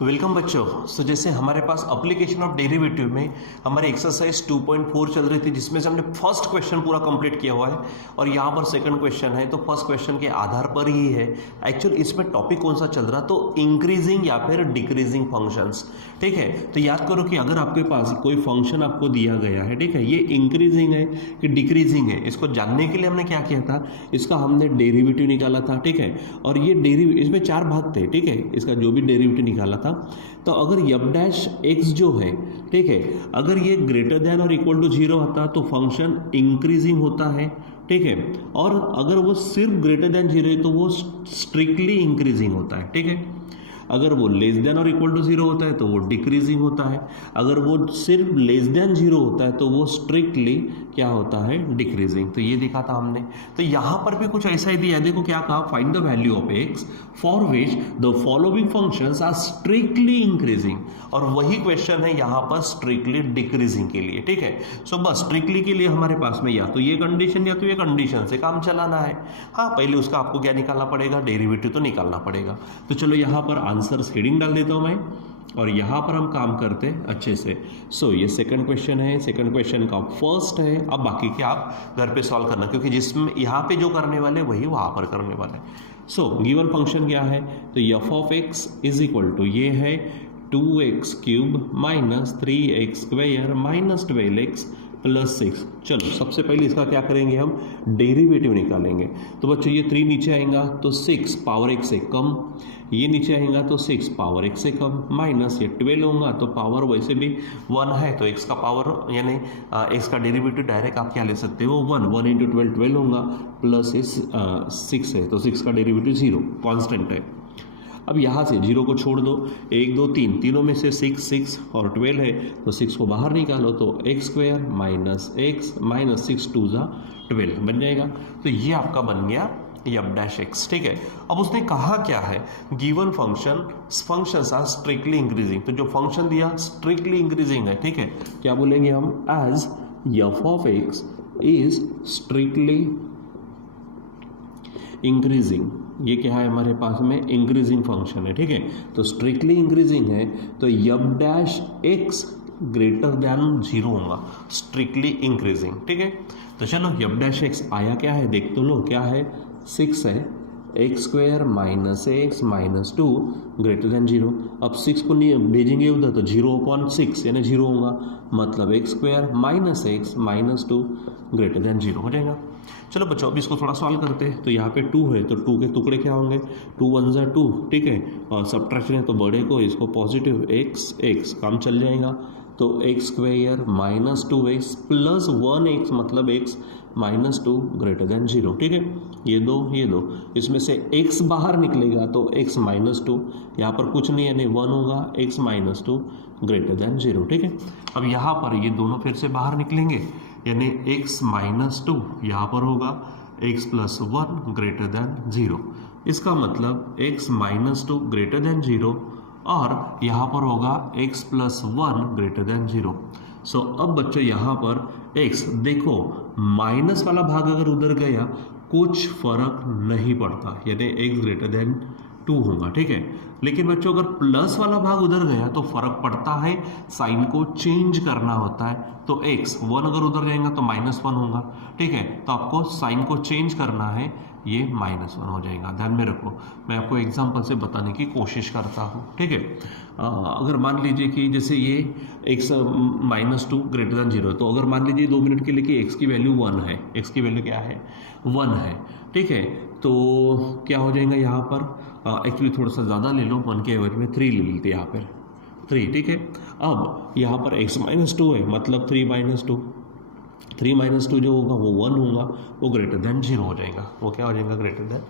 Welcome बच्चों। सो जैसे हमारे पास एप्लीकेशन ऑफ डेरिवेटिव में हमारे एक्सरसाइज 2.4 चल रही थी, जिसमें से हमने फर्स्ट क्वेश्चन पूरा कंप्लीट किया हुआ है और यहाँ पर सेकंड क्वेश्चन है। तो फर्स्ट क्वेश्चन के आधार पर ही है एक्चुअल इसमें टॉपिक कौन सा चल रहा, तो इंक्रीजिंग या फिर डिक्रीजिंग फंक्शंस। ठीक है, तो याद करो कि अगर आपके पास कोई फंक्शन आपको दिया गया है, ठीक है, ये इंक्रीजिंग है कि डिक्रीजिंग है, इसको जानने के लिए हमने क्या किया था, इसका हमने डेरिवेटिव निकाला था। ठीक है, और ये डेरिवेटिव, इसमें चार भाग थे। ठीक है, इसका जो भी डेरिवेटिव निकाला था, तो अगर यफ डैश एक्स जो है, ठीक है, अगर ये ग्रेटर देन और इक्वल टू 0 होता तो फंक्शन इंक्रीजिंग होता है। ठीक है, और अगर वो सिर्फ ग्रेटर देन 0 है तो वो स्ट्रिक्टली इंक्रीजिंग होता है। ठीक है, अगर वो लेस देन और इक्वल टू 0 होता है तो वो डिक्रीजिंग होता है, अगर वो सिर्फ लेस देन 0 होता है तो वो स्ट्रिक्टली क्या होता है, डिक्रीजिंग। तो ये देखा था हमने। तो यहाँ पर भी कुछ ऐसा ही दिया, देखो क्या कहा, find the value of x for which the following functions are strictly increasing, और वही क्वेश्चन है यहाँ पर स्ट्रिक्टली डिक्रीजिंग के लिए। ठीक है, सो बस स्ट्रिक्टली के लिए हमारे पास में या तो ये कंडीशन या तो ये कंडीशन से काम चलाना है। हाँ, पहले उसका आपको क्या निकालना पड़ेगा, डेरिवेटिव तो निकालना पड़ेगा। तो चलो यहाँ पर आंसर हेडिंग डाल देता हूँ मैं, और यहाँ पर हम काम करते हैं अच्छे से। सो ये सेकंड क्वेश्चन है, सेकंड क्वेश्चन का फर्स्ट है। अब बाकी के आप घर पे सॉल्व करना, क्योंकि जिसमें यहाँ पे जो करने वाले वही वहाँ पर करने वाले। सो गिवन फंक्शन क्या है, तो f of x is equal to ये है 2x cube minus 3x square minus 12x plus 6। चलो सबसे पहले इसका क्या करेंगे, हम डेरिवेटिव निकालेंगे। तो बच्चों ये 3 नीचे आएगा तो 6 पावर x से कम, ये नीचे आएगा तो 6 पावर x से कम, माइनस ये 12 होगा तो पावर वैसे भी 1 है, तो x का पावर यानी x का डेरिवेटिव डायरेक्ट आप क्या ले सकते हो, 1 इंटू 12 12 होगा, प्लस 6 है तो 6 का डेरिवेटिव 0 कॉन्स्टेंट है। अब यहाँ से 0 को छोड़ दो, 1 2 3, तीनों में से 6 और 12 है तो 6 को बाहर निकालो तो x square minus x minus 6 2 जा 12 बन जाएगा। तो ये आपका बन गया एफ डैश एक्स। ठीक है, अब उसने कहा क्या है, given functions are strictly increasing. तो जो फंक्शन दिया स्ट्रिक्टली इंक्रीजिंग है। ठीक है, क्या बोलेंगे हम, as f of x is strictly increasing. ये क्या है हमारे पास में, इंक्रीजिंग फंक्शन है। ठीक है, तो स्ट्रिक्टली इंक्रीजिंग है तो F dash x greater than 0 होगा, स्ट्रिक्टली इंक्रीजिंग। ठीक है, तो चलो एफ डैश एक्स आया क्या है, देख तो लो क्या है, 6 है, x square minus x minus 2 greater than 0। अब 6 को भेजेंगे उधर तो 0/6 यानी 0 होगा, मतलब x square minus x minus 2 greater than 0 हो जाएगा। चलो बच्चों अब इसको थोड़ा सॉल्व करते हैं। तो यहाँ पे 2 है तो 2 के टुकड़े क्या होंगे, 2 1 जा 2। ठीक है, और सब्ट्रैक्शन है तो बड़े को इसको पॉजिटिव x काम चल जाएगा, तो x square minus 2x plus 1x मतलब x माइनस 2 ग्रेटर देन 0। ठीक है, ये दो इसमें से x बाहर निकलेगा तो x माइनस 2, यहाँ पर कुछ नहीं यानी 1 होगा, x माइनस 2 ग्रेटर देन 0। ठीक है, अब यहाँ पर ये दोनों फिर से बाहर निकलेंगे यानी x माइनस 2 यहाँ पर होगा x प्लस 1 ग्रेटर देन 0। इसका मतलब x माइनस 2 ग्रेटर देन 0 और यहाँ पर होगा x प्लस 1 ग्रेटर देन 0। सो अब बच्चों यहाँ पर x देखो, माइनस वाला भाग अगर उधर गया कुछ फर्क नहीं पड़ता, यानी x ग्रेटर देन 2 होगा। ठीक है, लेकिन बच्चों अगर प्लस वाला भाग उधर गया तो फर्क पड़ता है, साइन को चेंज करना होता है। तो x 1 अगर उधर जाएगा तो माइनस 1 होगा। ठीक है, तो आपको साइन को चेंज करना है, ये माइनस 1 हो जाएगा। ध्यान में रखो, मैं आपको एग्जांपल से बताने की कोशिश करता हूँ। ठीक है, अगर मान लीजिए कि जैसे ये x माइनस 2 ग्रेटर देन 0, तो अगर मान लीजिए 2 मिनट के लिए कि x की वैल्यू 1 है, x की वैल्यू क्या है, 1 है। ठीक है, तो क्या हो जाएगा यहाँ पर, एक्चुअली थोड़ा सा ज़्यादा ले लो, 1 के एवरेज में 3 ले लेते यहाँ पर 3। ठीक है, अब यहाँ पर x माइनस 2 है मतलब 3 माइनस 2, 3 माइनस 2 जो होगा वो 1 होगा, वो ग्रेटर देन 0 हो जाएगा, वो क्या हो जाएगा, ग्रेटर देन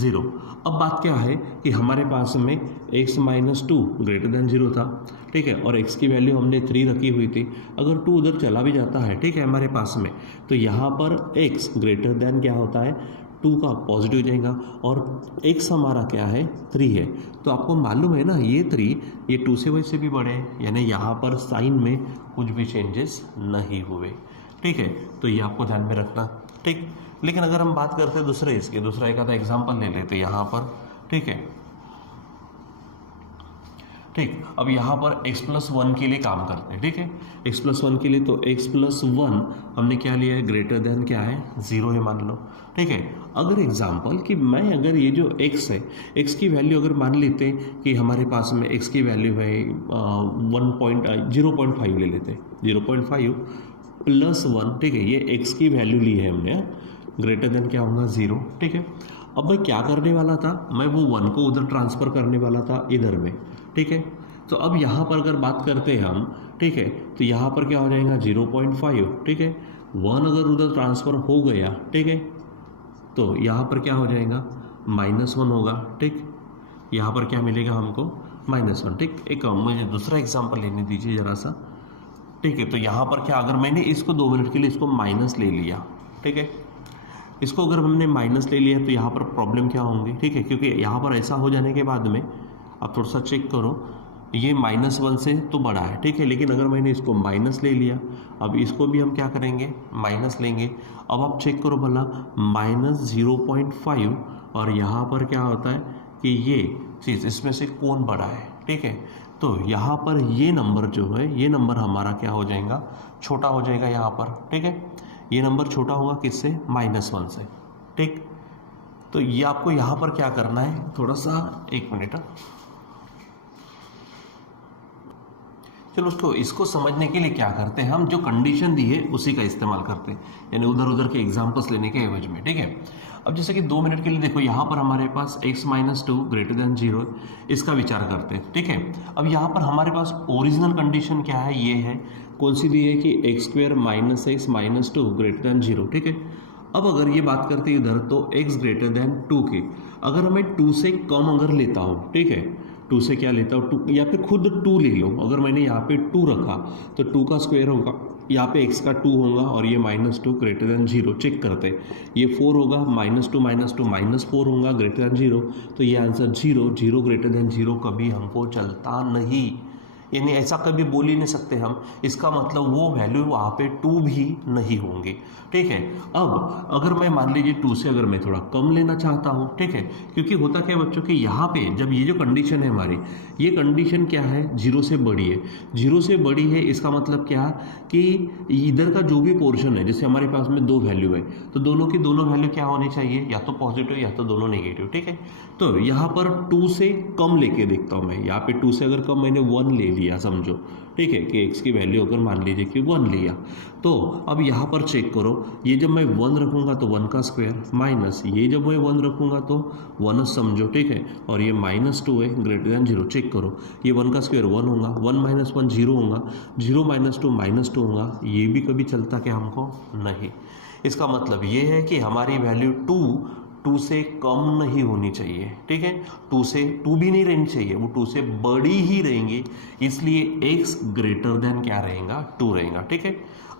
0। अब बात क्या है कि हमारे पास में x माइनस 2 ग्रेटर देन 0 था। ठीक है, और x की वैल्यू हमने 3 रखी हुई थी, अगर 2 उधर चला भी जाता है, ठीक है, हमारे पास में, तो यहाँ पर x ग्रेटर देन क्या होता है, 2 का पॉजिटिव जाएगा, और x हमारा क्या है, 3 है। तो आपको मालूम है ना, ये 3 ये 2 से वैसे भी बड़े हैं, यानी यहाँ पर साइन में कुछ भी चेंजेस नहीं हुए। ठीक है, तो ये आपको ध्यान में रखना। ठीक, लेकिन अगर हम बात करते हैं दूसरा एक आधा एग्जाम्पल ले लेते यहाँ पर। ठीक है, ठीक। अब यहाँ पर x+1 के लिए काम करते हैं, ठीक है, x+1 के लिए तो x+1 हमने क्या लिया है, ग्रेटर देन क्या है, 0 है मान लो, ठीक है। अगर एग्जाम्पल कि मैं अगर ये जो x है, x की वैल्यू अगर मान लेते हैं कि हमारे पास में x की वैल्यू है 0.5 ले लेते हैं, 0.5 +1, ठीक है, ये x की वैल्यू ली है हमने, ग्रेटर देन क्या होगा, 0, ठीक है। अब मैं क्या करने वाला था, मैं वो 1 को उधर ट्रांसफ़र करने वाला था इधर में, ठीक है। तो अब यहाँ पर अगर बात करते हैं हम, ठीक है, तो यहाँ पर क्या हो जाएगा 0.5, ठीक है, 1 अगर उधर ट्रांसफ़र हो गया, ठीक है, तो यहाँ पर क्या हो जाएगा -1 होगा, ठीक। यहाँ पर क्या मिलेगा हमको -1, ठीक। एक मुझे दूसरा एग्जाम्पल लेने दीजिए ज़रा सा, ठीक है। तो यहाँ पर क्या, अगर मैंने इसको 2 मिनट के लिए इसको माइनस ले लिया, ठीक है, इसको अगर हमने माइनस ले लिया तो यहाँ पर प्रॉब्लम क्या होंगी, ठीक है, क्योंकि यहाँ पर ऐसा हो जाने के बाद में आप थोड़ा सा चेक करो, ये -1 से तो बड़ा है, ठीक है, लेकिन अगर मैंने इसको माइनस ले लिया, अब इसको भी हम क्या करेंगे, माइनस लेंगे। अब आप चेक करो भला, -0.5 और यहाँ पर क्या होता है कि ये चीज़ इसमें से कौन बड़ा है, ठीक है। तो यहाँ पर ये नंबर जो है, ये नंबर हमारा क्या हो जाएगा, छोटा हो जाएगा यहाँ पर, ठीक है। ये नंबर छोटा होगा किससे, -1 से, ठीक। तो ये आपको यहाँ पर क्या करना है, थोड़ा सा 1 मिनट, चलो उसको इसको समझने के लिए क्या करते हैं, हम जो कंडीशन दी है उसी का इस्तेमाल करते हैं, यानी उधर उधर के एग्जाम्पल्स लेने के एवज में, ठीक है। अब जैसे कि 2 मिनट के लिए देखो, यहाँ पर हमारे पास x-2 ग्रेटर देन 0, इसका विचार करते हैं, ठीक है। अब यहाँ पर हमारे पास ओरिजिनल कंडीशन क्या है, ये है, कौन सी दी है कि x² - x - 2 ग्रेटर देन 0, ठीक है। अब अगर ये बात करते हैं इधर, तो x ग्रेटर देन 2 के, अगर मैं 2 से कम अगर लेता हूँ, ठीक है, 2 से क्या लेता हूँ, 2 या फिर खुद 2 ले लो, अगर मैंने यहाँ पे 2 रखा तो 2 का स्क्वायर होगा, यहाँ पे x का 2 होगा और ये -2 ग्रेटर देन 0, चेक करते हैं, ये 4 होगा, -2 - 4 होगा ग्रेटर देन 0, तो ये आंसर 0, 0 ग्रेटर देन 0 कभी हमको चलता नहीं, यानी ऐसा कभी बोल ही नहीं सकते हम, इसका मतलब वो वैल्यू वहाँ पे 2 भी नहीं होंगे, ठीक है। अब अगर मैं मान लीजिए 2 से अगर मैं थोड़ा कम लेना चाहता हूँ, ठीक है, क्योंकि होता क्या है बच्चों कि यहाँ पे जब ये जो कंडीशन है हमारी, ये कंडीशन क्या है, 0 से बड़ी है, 0 से बड़ी है, इसका मतलब क्या कि इधर का जो भी पोर्शन है, जैसे हमारे पास में 2 वैल्यू है, तो दोनों की दोनों वैल्यू क्या होनी चाहिए, या तो पॉजिटिव या तो दोनों नेगेटिव, ठीक है। तो यहाँ पर 2 से कम लेके देखता हूँ मैं, यहाँ पे 2 से अगर कम मैंने 1 ले लिया समझो, ठीक है, कि x की वैल्यू अगर मान लीजिए कि 1 लिया, तो अब यहाँ पर चेक करो, ये जब मैं 1 रखूँगा तो 1 का स्क्वायर माइनस, ये जब मैं 1 रखूँगा तो 1 समझो, ठीक है, और ये -2 है ग्रेटर देन 0, चेक करो, ये 1 का स्क्वायर 1 होगा, 1 - 1 0 होगा, 0 - 2 -2 होगा, ये भी कभी चलता क्या हमको नहीं। इसका मतलब ये है कि हमारी वैल्यू 2 से कम नहीं होनी चाहिए, ठीक है, 2 भी नहीं रहनी चाहिए, वो 2 से बड़ी ही रहेंगी, इसलिए x ग्रेटर देन क्या रहेगा, 2 रहेगा, ठीक है।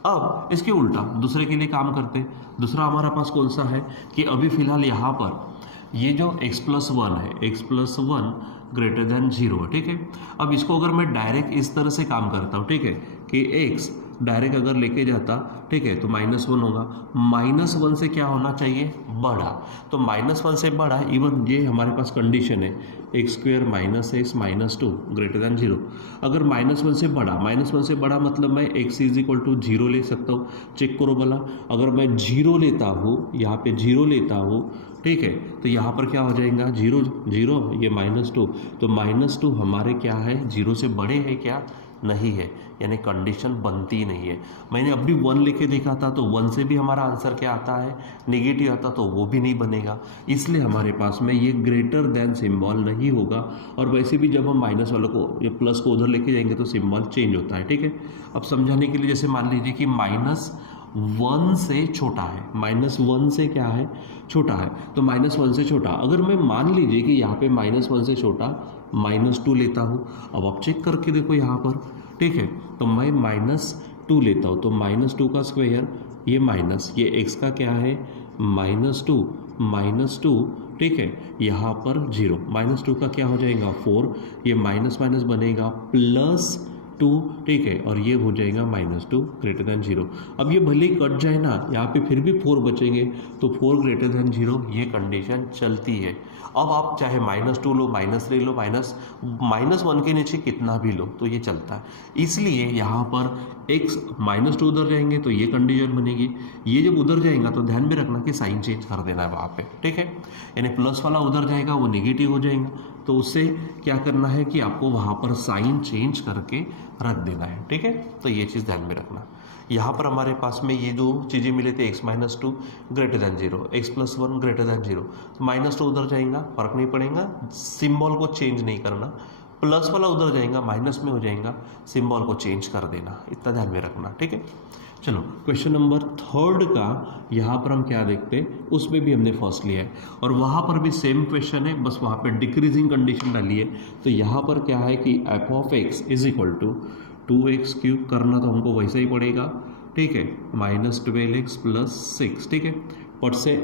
अब इसके उल्टा दूसरे के लिए काम करते हैं, दूसरा हमारा पास कौन सा है कि अभी फिलहाल यहाँ पर ये जो x+1 है, x+1 ग्रेटर देन 0 है, ठीक है। अब इसको अगर मैं डायरेक्ट इस तरह से काम करता हूँ, ठीक है, कि x डायरेक्ट अगर लेके जाता, ठीक है, तो -1 होगा, -1 से क्या होना चाहिए, बड़ा, तो -1 से बड़ा, इवन ये हमारे पास कंडीशन है x² - x - 2 ग्रेटर देन 0, अगर -1 से बड़ा, -1 से बड़ा मतलब मैं x = 0 ले सकता हूँ, चेक करो भला, अगर मैं 0 लेता हूँ, यहाँ पे 0 लेता हूँ, ठीक है, तो यहाँ पर क्या हो जाएगा 0 0, ये -2, तो -2 हमारे क्या है, 0 से बड़े हैं क्या, नहीं है, यानी कंडीशन बनती नहीं है। मैंने अभी 1 लेके देखा था, तो 1 से भी हमारा आंसर क्या आता है, नेगेटिव आता, तो वो भी नहीं बनेगा, इसलिए हमारे पास में ये ग्रेटर देन सिंबल नहीं होगा। और वैसे भी जब हम माइनस वालों को या प्लस को उधर लेके जाएंगे तो सिंबल चेंज होता है, ठीक है। अब समझाने के लिए जैसे मान लीजिए कि -1 से छोटा है, -1 से क्या है, छोटा है, तो -1 से छोटा, अगर मैं मान लीजिए कि यहाँ पे -1 से छोटा -2 लेता हूँ, अब आप चेक करके देखो यहाँ पर, ठीक है, तो मैं -2 लेता हूँ, तो -2 का स्क्वायर, ये माइनस, ये x का क्या है, -2, ठीक है, यहाँ पर 0, -2 का क्या हो जाएगा 4, ये माइनस माइनस बनेगा +2, ठीक है, और ये हो जाएगा -2 ग्रेटर देन 0। अब ये भले ही कट जाए ना, यहाँ पे फिर भी 4 बचेंगे, तो 4 ग्रेटर देन 0 ये कंडीशन चलती है। अब आप चाहे -2 लो, -3 लो, -1 के नीचे कितना भी लो तो ये चलता है। इसलिए यहाँ पर x -2 उधर जाएंगे तो ये कंडीशन बनेगी, ये जब उधर जाएगा तो ध्यान में रखना कि साइन चेंज कर देना है वहाँ पे, ठीक है। यानी प्लस वाला उधर जाएगा वो नेगेटिव हो जाएगा, तो उससे क्या करना है कि आपको वहाँ पर साइन चेंज करके रख देना है, ठीक है। तो ये चीज़ ध्यान में रखना। यहाँ पर हमारे पास में ये दो चीज़ें मिले थे, x -2 greater than 0, x +1 greater than 0, -2 उधर जाएगा फर्क नहीं पड़ेगा, सिंबल को चेंज नहीं करना, प्लस वाला उधर जाएगा माइनस में हो जाएगा, सिंबल को चेंज कर देना, इतना ध्यान में रखना, ठीक है। चलो क्वेश्चन नंबर 3 का यहाँ पर हम क्या देखते हैं, उसमें भी हमने फर्स्ट लिया है और वहाँ पर भी सेम क्वेश्चन है, बस वहाँ पे डिक्रीजिंग कंडीशन डाली है। तो यहाँ पर क्या है कि f(x) = 2x³ करना तो हमको वैसा ही पड़ेगा, ठीक है, -12x + 6, ठीक है। पट से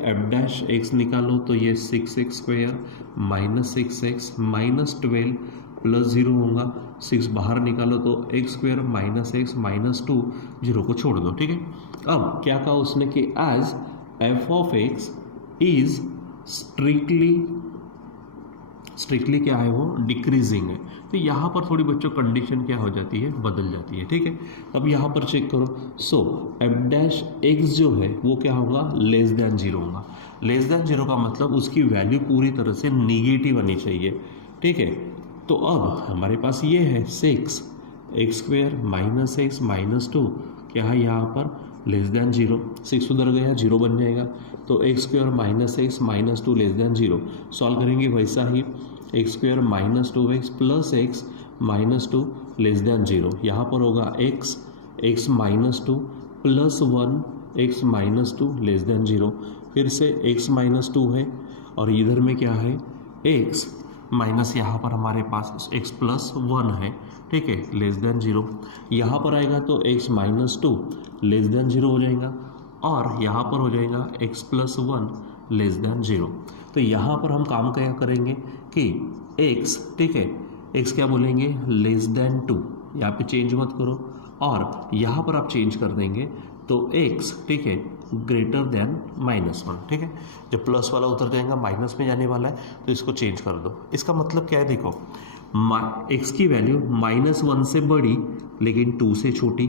f' निकालो तो ये 6x² -6x -12 + 0 होगा, 6 बाहर निकालो तो x² -x -2 0 को छोड़ दो, ठीक है। अब क्या कहा उसने कि एज f(x) इज स्ट्रिक्टली क्या है वो डिक्रीजिंग है। तो यहाँ पर थोड़ी बच्चों कंडीशन क्या हो जाती है, बदल जाती है, ठीक है। अब यहाँ पर चेक करो, सो f' जो है वो क्या होगा, <0 होगा। <0 का मतलब उसकी वैल्यू पूरी तरह से निगेटिव आनी चाहिए, ठीक है। तो अब हमारे पास ये है 6x² -x -2 क्या है यहाँ पर <0, 6 उधर गया 0 बन जाएगा, तो x² -x -2 <0 सॉल्व करेंगे वैसा ही, x² -2x + x -2 <0, यहाँ पर होगा x -2 + 1 x -2 0, फिर से x -2 है और इधर में क्या है x माइनस यहाँ पर हमारे पास x + 1 है, ठीक है, <0, यहाँ पर आएगा तो x -2 <0 हो जाएगा और यहाँ पर हो जाएगा x + 1 0। तो यहाँ पर हम काम क्या करेंगे कि x, ठीक है, x क्या बोलेंगे <2, यहाँ पे चेंज मत करो और यहाँ पर आप चेंज कर देंगे तो x, ठीक है, ग्रेटर दैन -1, ठीक है। जब प्लस वाला उतर जाएगा माइनस में जाने वाला है तो इसको चेंज कर दो। इसका मतलब क्या है, देखो x की वैल्यू -1 से बड़ी लेकिन 2 से छोटी,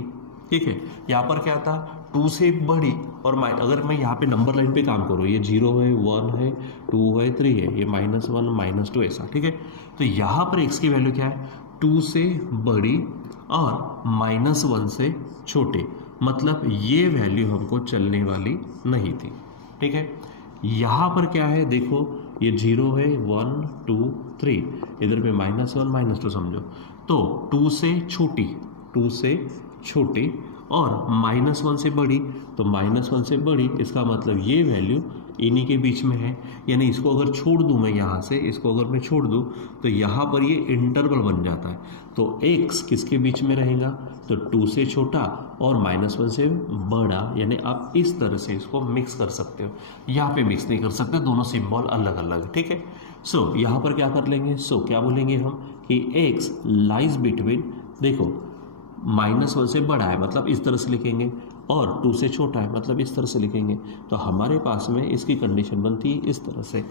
ठीक है। यहाँ पर क्या था 2 से बड़ी और अगर मैं यहाँ पे नंबर लाइन पे काम करूँ, ये 0 है 1 है 2 है 3 है, ये -1 -2 ऐसा, ठीक है। तो यहाँ पर x की वैल्यू क्या है 2 से बड़ी और -1 से छोटे, मतलब ये वैल्यू हमको चलने वाली नहीं थी, ठीक है। यहाँ पर क्या है देखो, ये 0 है 1 2 3, इधर पे -1 -2 समझो, तो 2 से छोटी और -1 से बड़ी, तो -1 से बड़ी, इसका मतलब ये वैल्यू इन्हीं के बीच में है। यानी इसको अगर छोड़ दूं मैं यहाँ से, इसको अगर मैं छोड़ दूं तो यहाँ पर ये इंटरवल बन जाता है। तो x किसके बीच में रहेगा, तो 2 से छोटा और -1 से बड़ा, यानी आप इस तरह से इसको मिक्स कर सकते हो। यहाँ पे मिक्स नहीं कर सकते, दोनों सिंबल अलग अलग, ठीक है। सो यहाँ पर क्या कर लेंगे, सो क्या बोलेंगे हम कि x लाइज बिटवीन, देखो -1 से बड़ा है मतलब इस तरह से लिखेंगे और 2 से छोटा है मतलब इस तरह से लिखेंगे, तो हमारे पास में इसकी कंडीशन बनती है इस तरह से।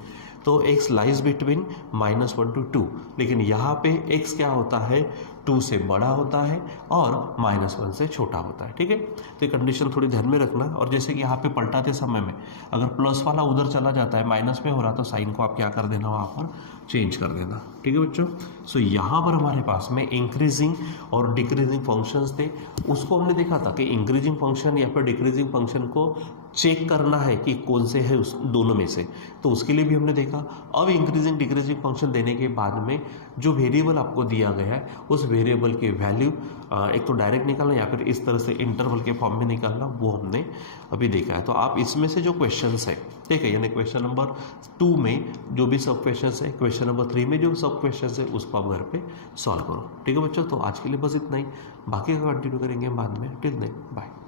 तो x लाइज बिटवीन -1 to 2, लेकिन यहाँ पे x क्या होता है 2 से बड़ा होता है और -1 से छोटा होता है, ठीक है। तो ये कंडीशन थोड़ी ध्यान में रखना। और जैसे कि यहाँ पे पलटाते समय में अगर प्लस वाला उधर चला जाता है माइनस में हो रहा, तो साइन को आप क्या कर देना वहाँ पर चेंज कर देना, ठीक है बच्चों। सो यहाँ पर हमारे पास में इंक्रीजिंग और डिक्रीजिंग फंक्शंस थे, उसको हमने देखा था कि इंक्रीजिंग फंक्शन या फिर डिक्रीजिंग फंक्शन को चेक करना है कि कौन से है उस दोनों में से, तो उसके लिए भी हमने देखा। अब इंक्रीजिंग डिक्रीजिंग फंक्शन देने के बाद में जो वेरिएबल आपको दिया गया है उस वेरिएबल की वैल्यू एक तो डायरेक्ट निकालना या फिर इस तरह से इंटरवल के फॉर्म में निकालना, वो हमने अभी देखा है। तो आप इसमें से जो क्वेश्चंस है, ठीक है, यानी क्वेश्चन नंबर 2 में जो भी सब क्वेश्चंस है, क्वेश्चन नंबर 3 में जो सब क्वेश्चंस है, उसको आप घर पे सॉल्व करो, ठीक है बच्चों। तो आज के लिए बस इतना ही, बाकी का कंटिन्यू करेंगे बाद में। Till then bye.